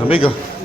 Amigo.